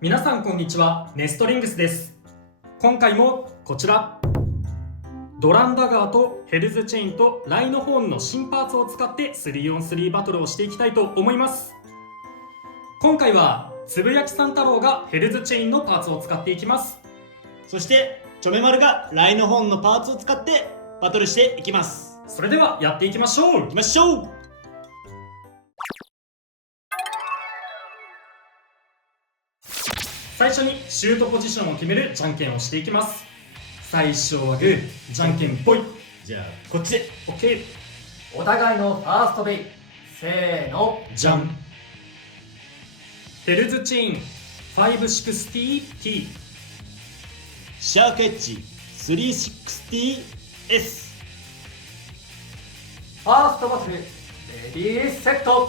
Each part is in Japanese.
皆さんこんにちは、ネストリングスです。今回もこちらドランダガーとヘルズチェインとライノホーンの新パーツを使って 3on3 バトルをしていきたいと思います。今回はつぶやきさん太郎がヘルズチェインのパーツを使っていきます。そしてチョメマルがライノホーンのパーツを使ってバトルしていきます。それではやっていきましょう。いきましょう。最初にシュートポジションを決めるじゃんけんをしていきます。最初はグー、じゃんけんぽい。じゃあこっちで OK。 お互いのファーストベイ、せーの、じゃん。ヘルズチェイン 560T。 シャークエッジ 360S。 ファーストバトル、レディーセット、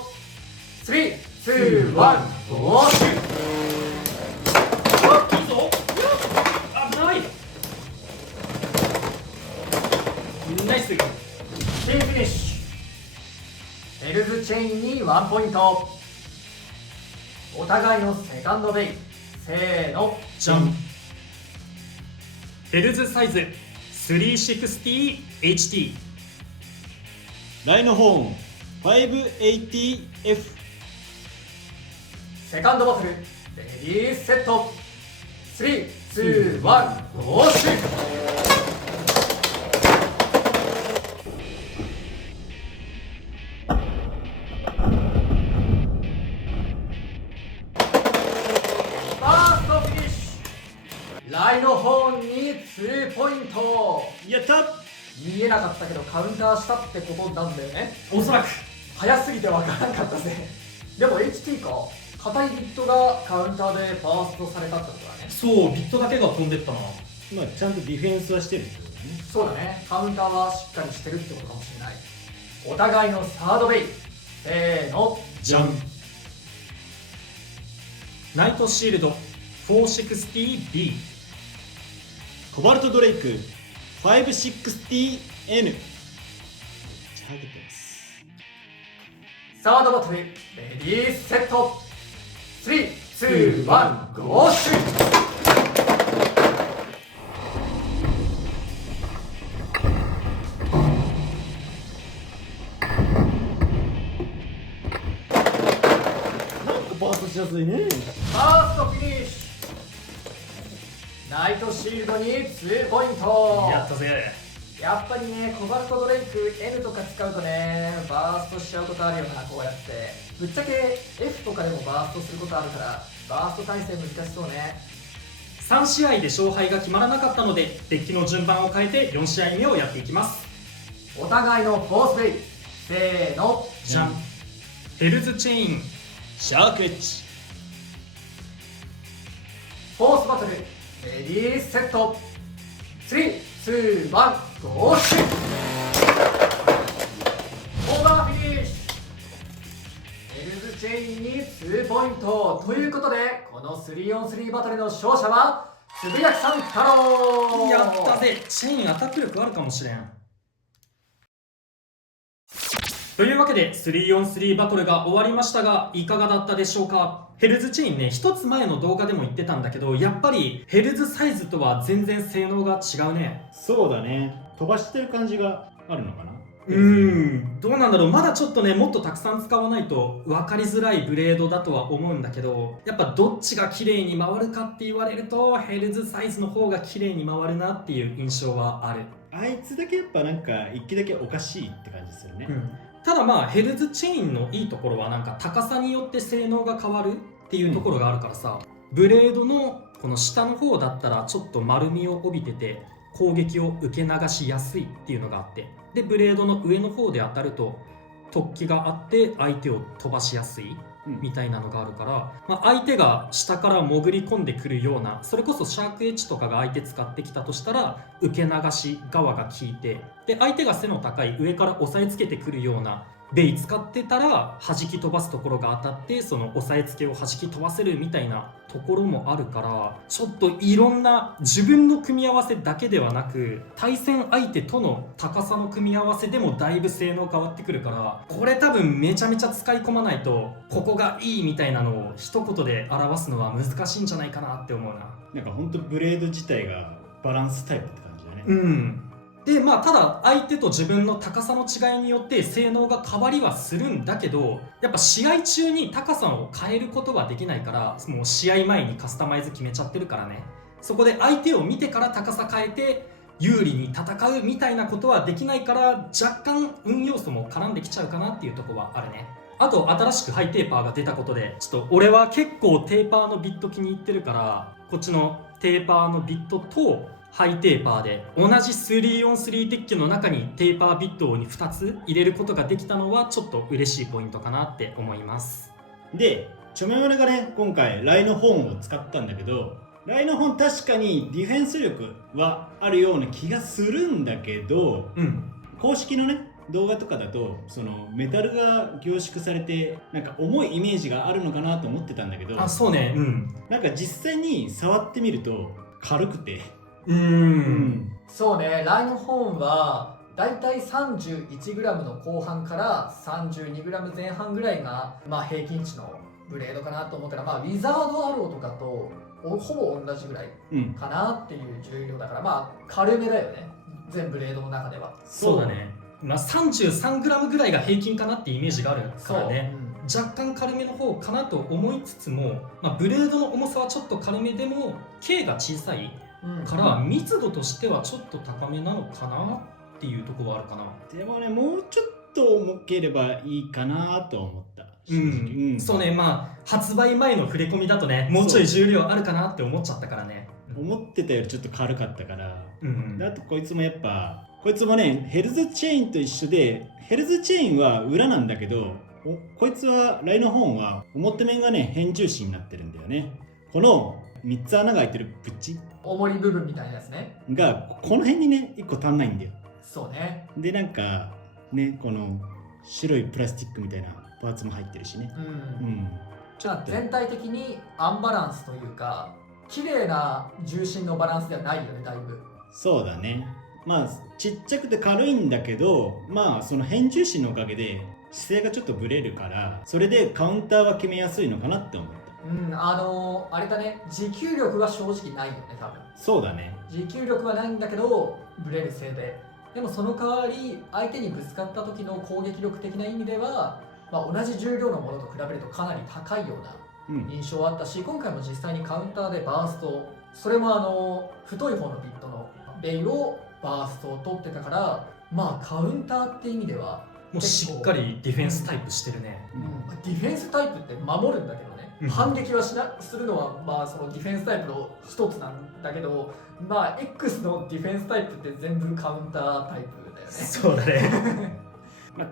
3、2、1、ゴーシュー。いいぞ。危ない。ナイス。ティーフィニッシュ。ヘルズチェインに1ポイント。お互いのセカンドベイ、せーの、じゃん。ヘルズサイズ 360HT。 ライノホーン 580F。 セカンドバトル、レディーセット、3、2、1、ゴーシュー。ライノホーンに2ポイント。やった。見えなかったけどカウンターしたってことなんだよね。おそらく早すぎてわからんかったぜ。でも HT か、硬いビットがカウンターでバーストされたってことだね。そう、ビットだけが飛んでったな。まあちゃんとディフェンスはしてるってことだね。そうだね、カウンターはしっかりしてるってことかもしれない。お互いのサードベイ、せーの、じゃん。ナイトシールド 460B。 コバルトドレイク 560N。 ハゲてます。サードバトル、レディーセット、3、2、1、ゴーシュー。バーストしやすいね。ファーストフィニッシュ。ナイトシールドに2ポイント。やったぜ。やっぱりね、コバルトドレイク N とか使うとね、バーストしちゃうことあるよな。こうやってぶっちゃけ F とかでもバーストすることあるから、バースト体制難しそうね。3試合で勝敗が決まらなかったのでデッキの順番を変えて4試合目をやっていきます。お互いのフォースベイ、せーの、じゃん。ヘルズチェインシャークエッジ。フォースバトル、レディーセット、3、2、1、ゴーシュー。オーバーフィニッシュ。ヘルズチェインに2ポイントということで、この 3on3 バトルの勝者はつぶやきさん太郎。やったぜ。チェインアタック力あるかもしれん。というわけで 3on3 バトルが終わりましたが、いかがだったでしょうか。ヘルズチェインね、一つ前の動画でも言ってたんだけど、やっぱりヘルズサイズとは全然性能が違うね。そうだね。飛ばしてる感じがあるのかな。どうなんだろう。まだちょっとね、もっとたくさん使わないと分かりづらいブレードだとは思うんだけど、やっぱどっちが綺麗に回るかって言われるとヘルズサイズの方が綺麗に回るなっていう印象はある。あいつだけやっぱなんか一機だけおかしいって感じするね。ただまあヘルズチェインのいいところはなんか高さによって性能が変わるっていうところがあるからさ、ブレードのこの下の方だったらちょっと丸みを帯びてて攻撃を受け流しやすいっていうのがあって、でブレードの上の方で当たると突起があって相手を飛ばしやすいみたいなのがあるから、相手が下から潜り込んでくるような、それこそシャークエッジとかが相手使ってきたとしたら受け流し側が効いて、で相手が背の高い上から押さえつけてくるようなベイ使ってたら弾き飛ばすところが当たってその押さえつけを弾き飛ばせるみたいなところもあるから、ちょっといろんな自分の組み合わせだけではなく対戦相手との高さの組み合わせでもだいぶ性能変わってくるから、これ多分めちゃめちゃ使い込まないとここがいいみたいなのを一言で表すのは難しいんじゃないかなって思うな。なんかほんとブレード自体がバランスタイプって感じだね。でまあただ相手と自分の高さの違いによって性能が変わりはするんだけど、やっぱ試合中に高さを変えることはできないから、もう試合前にカスタマイズ決めちゃってるからね。そこで相手を見てから高さ変えて有利に戦うみたいなことはできないから、若干運要素も絡んできちゃうかなっていうところはあるね。あと新しくハイテーパーが出たことで、ちょっと俺は結構テーパーのビット気に入ってるから、こっちのテーパーのビットとハイテーパーで同じ 3on3 デッキの中にテーパービットを2つ入れることができたのはちょっと嬉しいポイントかなって思います。で、チョメ村がね、今回ライノホーンを使ったんだけど、ライノホーン確かにディフェンス力はあるような気がするんだけど、公式のね動画とかだとそのメタルが凝縮されてなんか重いイメージがあるのかなと思ってたんだけど、そうね。なんか実際に触ってみると軽くて、そうね、ライノホーンはだいたい 31g の後半から 32g 前半ぐらいが、平均値のブレードかなと思ったら、ウィザードアローとかとほぼ同じぐらいかなっていう重量だから、軽めだよね、全ブレードの中では。そうだね。33g ぐらいが平均かなってイメージがあるからね。若干軽めの方かなと思いつつも、ブレードの重さはちょっと軽めでも K が小さいから密度としてはちょっと高めなのかなっていうところはあるかな。でもね、もうちょっと重ければいいかなと思った。そうね、発売前の触れ込みだとね、もうちょい重量あるかなって思っちゃったからね。思ってたよりちょっと軽かったから、であとこいつもやっぱこいつもねヘルズチェーンと一緒で、ヘルズチェーンは裏なんだけど、こいつはライノホーンは表面がね変重心になってるんだよね。この3つ穴が開いてるプッチ重り部分みたいなやつねがこの辺にね1個足んないんだよ。そうね。でなんかね、この白いプラスチックみたいなパーツも入ってるしね。じゃあ全体的にアンバランスというか綺麗な重心のバランスではないよね、だいぶ。そうだね。ちっちゃくて軽いんだけど、その変重心のおかげで姿勢がちょっとブレるから、それでカウンターは決めやすいのかなって思った。あれだね、持久力は正直ないよね、多分。そうだね。持久力はないんだけどブレるせいでもその代わり相手にぶつかった時の攻撃力的な意味では、同じ重量のものと比べるとかなり高いような印象はあったし、今回も実際にカウンターでバースト、それも太い方のビットのベイをバーストを取ってたから、カウンターって意味ではもうしっかりディフェンスタイプしてるね。ディフェンスタイプって守るんだけどね、反撃はするのはそのディフェンスタイプの一つなんだけど、X のディフェンスタイプって全部カウンタータイプだよね。そうだね。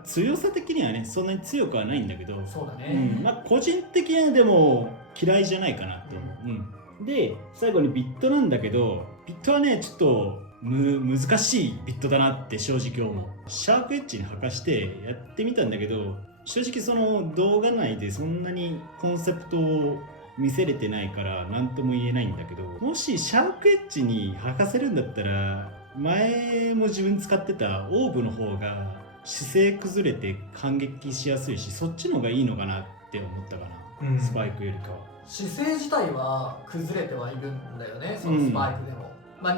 強さ的にはねそんなに強くはないんだけど、そうだね。個人的にはでも嫌いじゃないかなと思う。で最後にビットなんだけど、ビットはねちょっと難しいビットだなって正直思う。シャークエッジに履かしてやってみたんだけど、正直その動画内でそんなにコンセプトを見せれてないから何とも言えないんだけど、もしシャークエッジに履かせるんだったら、前も自分使ってたオーブの方が姿勢崩れて反撃しやすいし、そっちの方がいいのかなって思ったかな、スパイクよりかは。姿勢自体は崩れてはいるんだよね、そのスパイクでも。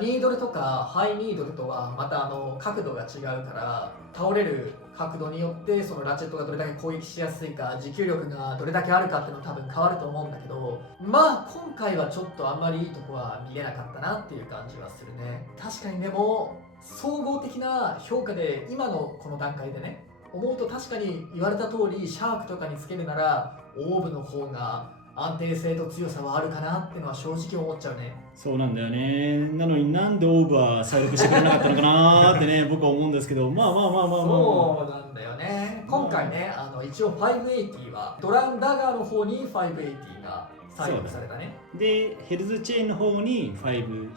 ニードルとかハイニードルとはまた角度が違うから、倒れる角度によってそのラチェットがどれだけ攻撃しやすいか、持久力がどれだけあるかっていうのは多分変わると思うんだけど、今回はちょっとあんまりいいとこは見れなかったなっていう感じはするね。確かにでも総合的な評価で今のこの段階でね思うと、確かに言われた通りシャークとかにつけるならオーブの方が安定性と強さはあるかなっていうのは正直思っちゃうね。そうなんだよね。なのになんでオーブは再録してくれなかったのかなってね僕は思うんですけど、そうなんだよね。今回ね一応580はドランダガーの方に580が再録されたね。でヘルズチェーンの方に560、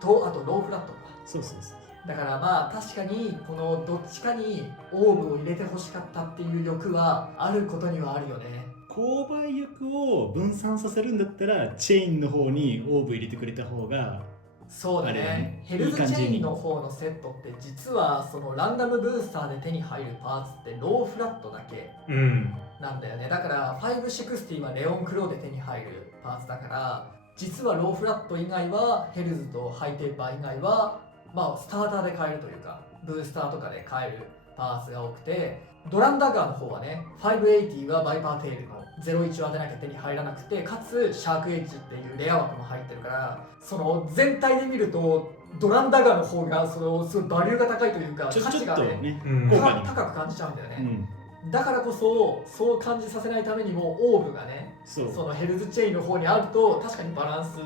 とあとローフラットか。そうだからまあ確かにこのどっちかにオーブを入れてほしかったっていう欲はあることにはあるよね。購買欲を分散させるんだったらチェーンの方にオーブ入れてくれた方がそうだあれだねね。ヘルズチいい感じにェーンの方のセットって実はそのランダムブースターで手に入るパーツってローフラットだけうんなんだよね。だから560はレオンクローで手に入るパーツだから実はローフラット以外はヘルズとハイテーパー以外はまあスターターで買えるというかブースターとかで買えるパーツが多くて、ドランダガーの方はね580はバイパーテールの01を当てなきゃ手に入らなくて、かつシャークエッジっていうレア枠も入ってるから、その全体で見るとドランダガーの方がそのすごいバリューが高いというか価値がちょっとねね、うん効果に高く感じちゃうんだよね、うんだからこそそう感じさせないためにもオーブがねそうそのヘルズチェーンの方にあると確かにバランス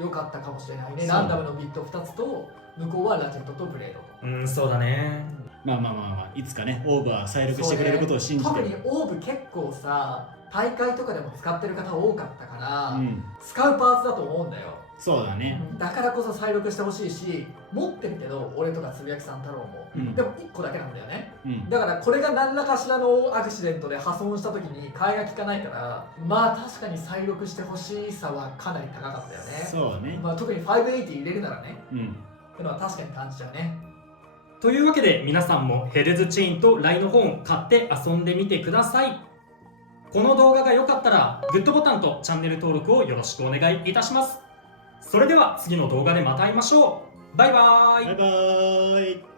良かったかもしれないね。そうランダムのビット2つと向こうはラチェットとブレードと。うんそうだね。まあいつかねオーブは再録してくれることを信じて特にオーブ結構さ大会とかでも使ってる方多かったから、うん使うパーツだと思うんだよ。そうだねだからこそ再録してほしいし、持ってるけど俺とかつぶやきさん太郎も、うんでも1個だけなんだよね。うんだからこれが何らかしらのアクシデントで破損した時に替えが利かないから、まあ確かに再録してほしさはかなり高かったよね。そうねまあ、特に580入れるならねうんってのは確かに感じちゃうね。というわけで皆さんもヘルズチェーンとライノホーン買って遊んでみてください。この動画が良かったらグッドボタンとチャンネル登録をよろしくお願いいたします。それでは次の動画でまた会いましょう。バイバーイ。バイバーイ。